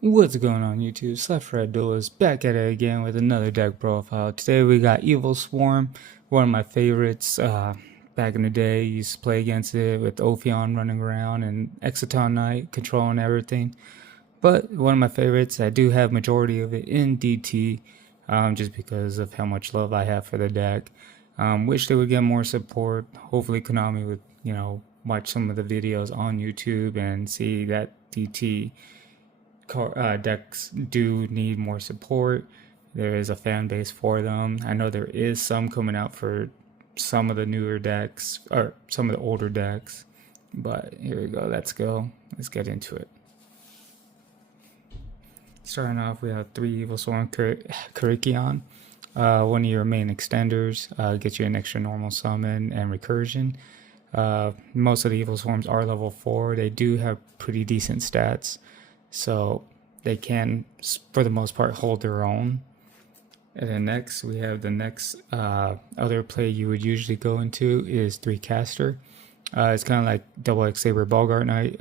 What's going on YouTube? Slifer Red Duelists back at it again with another deck profile. Today we got Evilswarm, one of my favorites. Back in the day, used to play against it with Ophion running around and Exciton Knight controlling everything. But one of my favorites, I do have majority of it in DT, just because of how much love I have for the deck. Wish they would get more support. Hopefully Konami would, watch some of the videos on YouTube and see that DT decks do need more support. There is a fan base for them. I know there is some coming out for some of the newer decks or some of the older decks. But here we go. Let's go. Let's get into it. Starting off, we have 3 Evilswarm Kurikion. One of your main extenders gets you an extra normal summon and recursion. Most of the Evilswarms are level 4. They do have pretty decent stats, so they can, for the most part, hold their own. And then next, we have the next other play you would usually go into is 3 Caster. It's kind of like double X Saber Balgard Knight.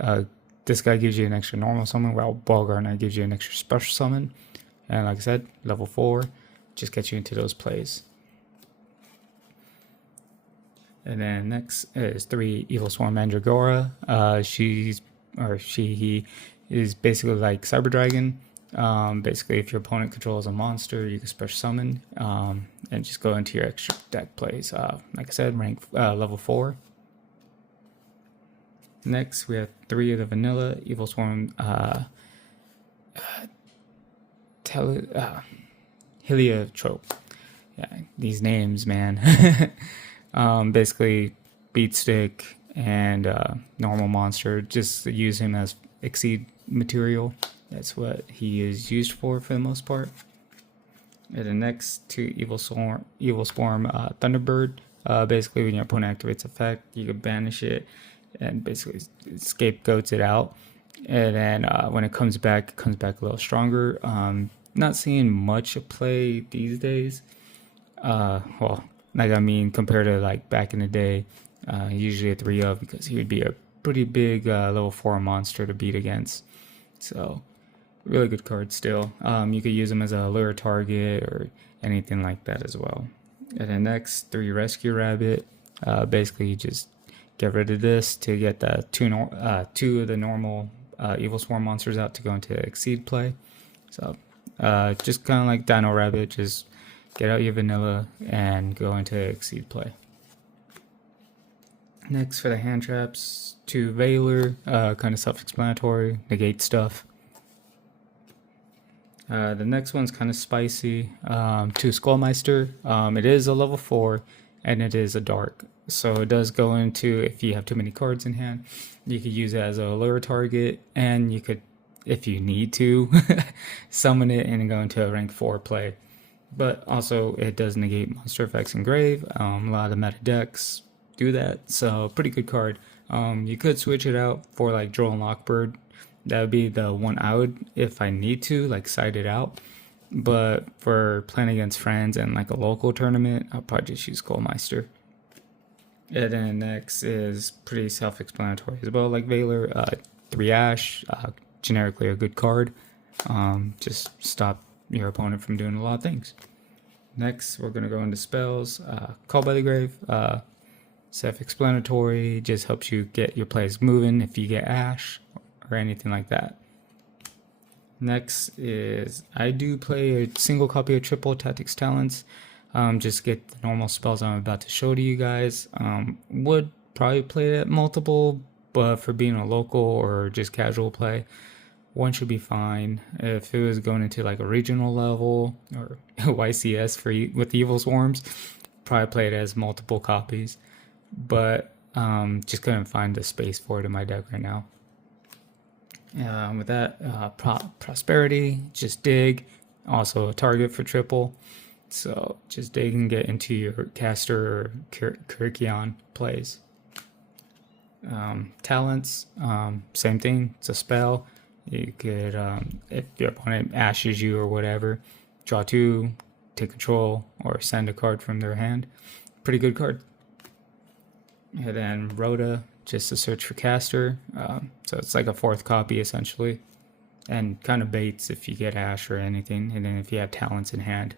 This guy gives you an extra normal summon, while Balgard Knight gives you an extra special summon. And like I said, level 4 just gets you into those plays. And then next is 3 Evilswarm Mandragora. He is basically like Cyber Dragon. Basically, if your opponent controls a monster, you can special summon and just go into your extra deck plays. Like I said, rank level 4. Next, we have 3 of the vanilla Evilswarm Heliotrope. Yeah, these names, man. Basically, beat stick and normal monster. Just use him as exceed material. That's what he is used for the most part. And the next 2 Evilswarm Thunderbird. Basically, when your opponent activates effect, you can banish it and basically scapegoats it out. And then when it comes back a little stronger. Not seeing much play these days. Well, like I mean, compared to like back in the day, usually a 3 of, because he would be a pretty big level 4 monster to beat against. So really good card still. You could use him as a lure target or anything like that as well. And then next, 3 Rescue Rabbit. Basically, you just get rid of this to get the 2 of the normal Evilswarm monsters out to go into Exceed play. So just kind of like Dino Rabbit, just get out your vanilla and go into Exceed play. Next, for the hand traps, 2 Veiler, kind of self-explanatory, negate stuff. The next one's kind of spicy, 2 Skullmeister. It is a level 4 and it is a dark. So it does go into, if you have too many cards in hand, you could use it as a lure target, and you could, if you need to, summon it and go into a rank 4 play. But also, it does negate monster effects in Grave. A lot of the meta decks do that, so pretty good card. You could switch it out for like Droll and Lockbird. That would be the one I would, if I need to, like side it out. But for playing against friends and like a local tournament, I'll probably just use Skullmeister. And then next is pretty self-explanatory as well, like Veiler, 3 Ash, generically a good card. Just stop your opponent from doing a lot of things. Next, we're going to go into spells. Call by the Grave, self-explanatory, just helps you get your plays moving if you get Ash or anything like that. Next is, I do play a single copy of Triple Tactics Talents. Just get the normal spells I'm about to show to you guys. Would probably play it multiple, but for being a local or just casual play, 1 should be fine. If it was going into like a regional level or YCS with Evilswarms, probably play it as multiple copies. But just couldn't find the space for it in my deck right now. With that, Prosperity, just dig. Also a target for triple. So just dig and get into your caster or Kurikion plays. Talents, same thing. It's a spell. You could, if your opponent ashes you or whatever, draw 2, take control, or send a card from their hand. Pretty good card. And then Rhoda, just to search for caster. So it's like a 4th copy essentially. and kind of baits if you get Ash or anything, and then if you have talents in hand.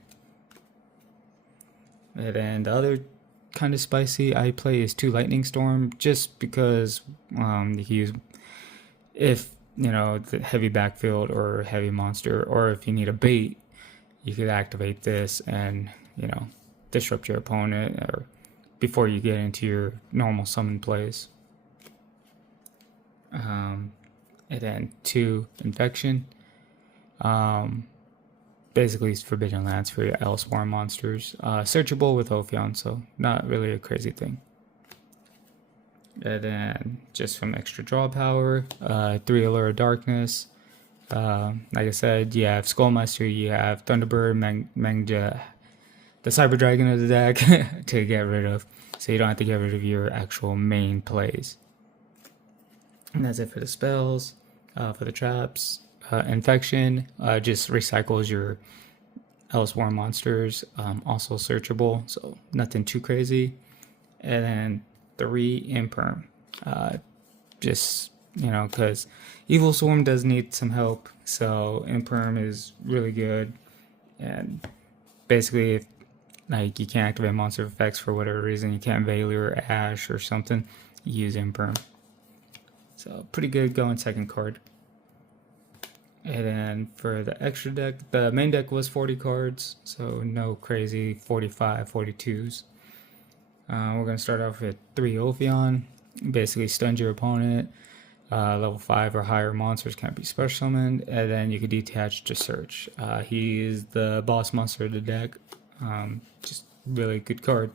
And then the other kind of spicy I play is 2 Lightning Storm, just because you can use, if you know, the heavy backfield or heavy monster, or if you need a bait, you could activate this and, you know, disrupt your opponent or before you get into your normal summon plays. And then 2 Infection. Basically it's Forbidden Lance for your Evilswarm monsters. Searchable with Ophion, so not really a crazy thing. And then just some extra draw power, 3 Allure of Darkness. Like I said, you have Skullmaster, you have Thunderbird, Mangja, the Cyber Dragon of the deck to get rid of, so you don't have to get rid of your actual main plays. And that's it for the spells. For the traps, Infection just recycles your Evilswarm monsters, also searchable, so nothing too crazy. And then 3 Imperm, just, you know, because Evilswarm does need some help, so Imperm is really good. And basically, if like you can't activate monster effects for whatever reason, you can't Veil or Ash or something, you use Imperm. So pretty good going second card. And then for the extra deck, the main deck was 40 cards, so no crazy 45, 42s. We're going to start off with 3 Ophion. Basically stuns your opponent. Level 5 or higher monsters can't be special summoned, and then you can detach to search. He is the boss monster of the deck. Just really good card.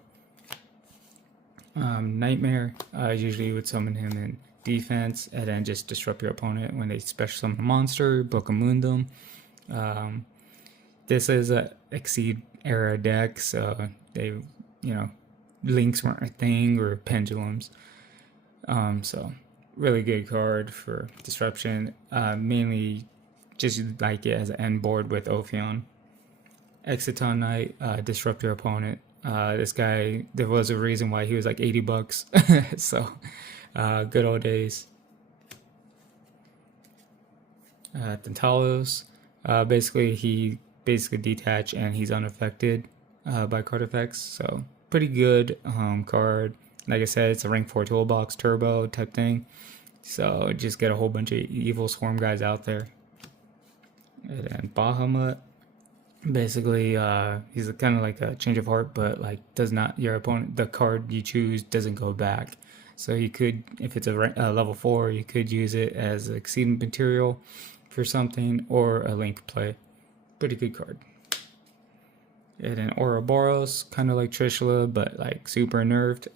Nightmare, usually you would summon him in defense and then just disrupt your opponent when they special summon a monster, Book of Moondom. This is a Exceed era deck, so they, you know, links weren't a thing, or pendulums. So really good card for disruption. Mainly just like it as an end board with Ophion. Exiton Knight, disrupt your opponent. This guy, there was a reason why he was like $80. So good old days. Tantalos, he basically detach and he's unaffected by card effects, so pretty good card. Like I said, it's a rank 4 toolbox turbo type thing, so just get a whole bunch of Evilswarm guys out there. And then Bahamut, basically he's kind of like a change of heart, but like does not, your opponent, the card you choose doesn't go back. So you could, if it's a level 4, you could use it as exceeding material for something, or a link play. Pretty good card. And then Ouroboros, kind of like Trishula, but like super nerfed.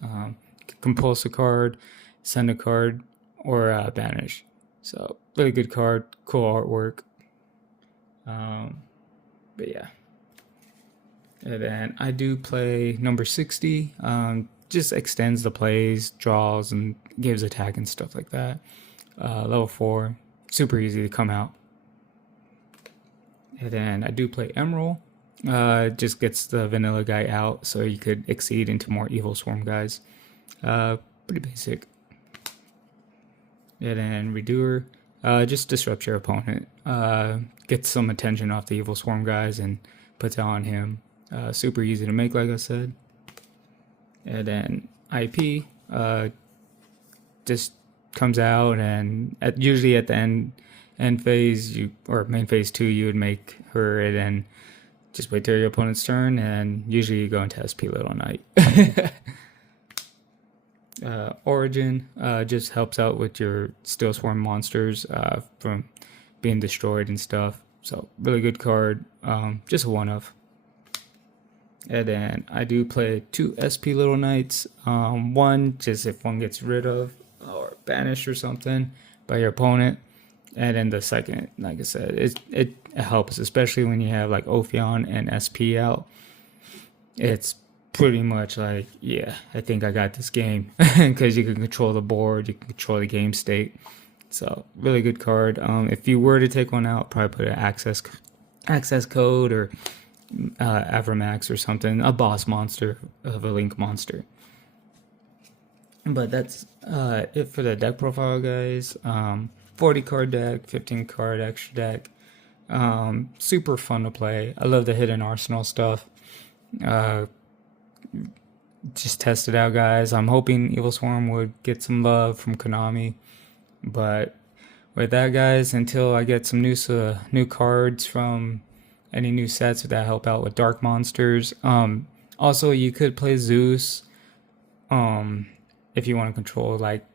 Compulse a card, send a card, or banish. So really good card, cool artwork. But yeah. And then I do play number 60. Just extends the plays, draws, and gives attack and stuff like that. Level 4, super easy to come out. And then I do play Emerald. Just gets the vanilla guy out, so you could exceed into more Evilswarm guys. Pretty basic. And then Redoer, just disrupts your opponent. Gets some attention off the Evilswarm guys and puts it on him. Super easy to make, like I said. And then IP just comes out, and usually at the end phase, or main phase 2, you would make her, and then just wait till your opponent's turn, and usually you go into SP Little Knight. Origin just helps out with your Steel Swarm monsters from being destroyed and stuff. So really good card, just a one-of. And then I do play 2 SP Little Knights. One, just if one gets rid of or banished or something by your opponent. And then the second, like I said, it helps, especially when you have like Ophion and SP out. It's pretty much like, yeah, I think I got this game. Because you can control the board, you can control the game state. So really good card. If you were to take one out, probably put an access code or Avramax or something, a boss monster of a link monster. But that's it for the deck profile, guys. 40 card deck, 15 card extra deck. Super fun to play. I love the hidden arsenal stuff. Uh, just test it out, guys. I'm hoping Evilswarm would get some love from Konami, but with that, guys, until I get some new cards from any new sets that help out with dark monsters. Also, you could play Zeus, if you want to control like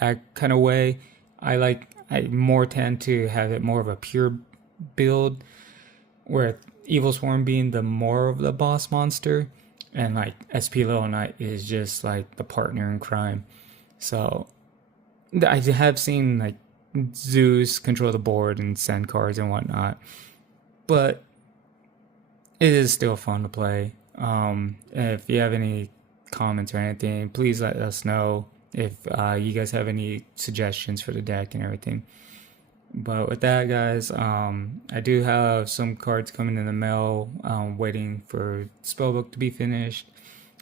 that kind of way. I more tend to have it more of a pure build, where Evilswarm being the more of the boss monster, and like SP Little Knight is just like the partner in crime. So I have seen like Zeus control the board and send cards and whatnot, but it is still fun to play. If you have any comments or anything, please let us know if you guys have any suggestions for the deck and everything. But with that, guys, I do have some cards coming in the mail, waiting for Spellbook to be finished.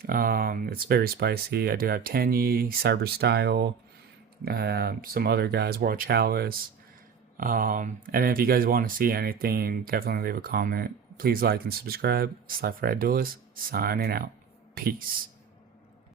It's very spicy. I do have Tenyi, Cyber Style, some other guys, World Chalice. And if you guys want to see anything, definitely leave a comment. Please like and subscribe. Slifer Red Duelists, signing out. Peace.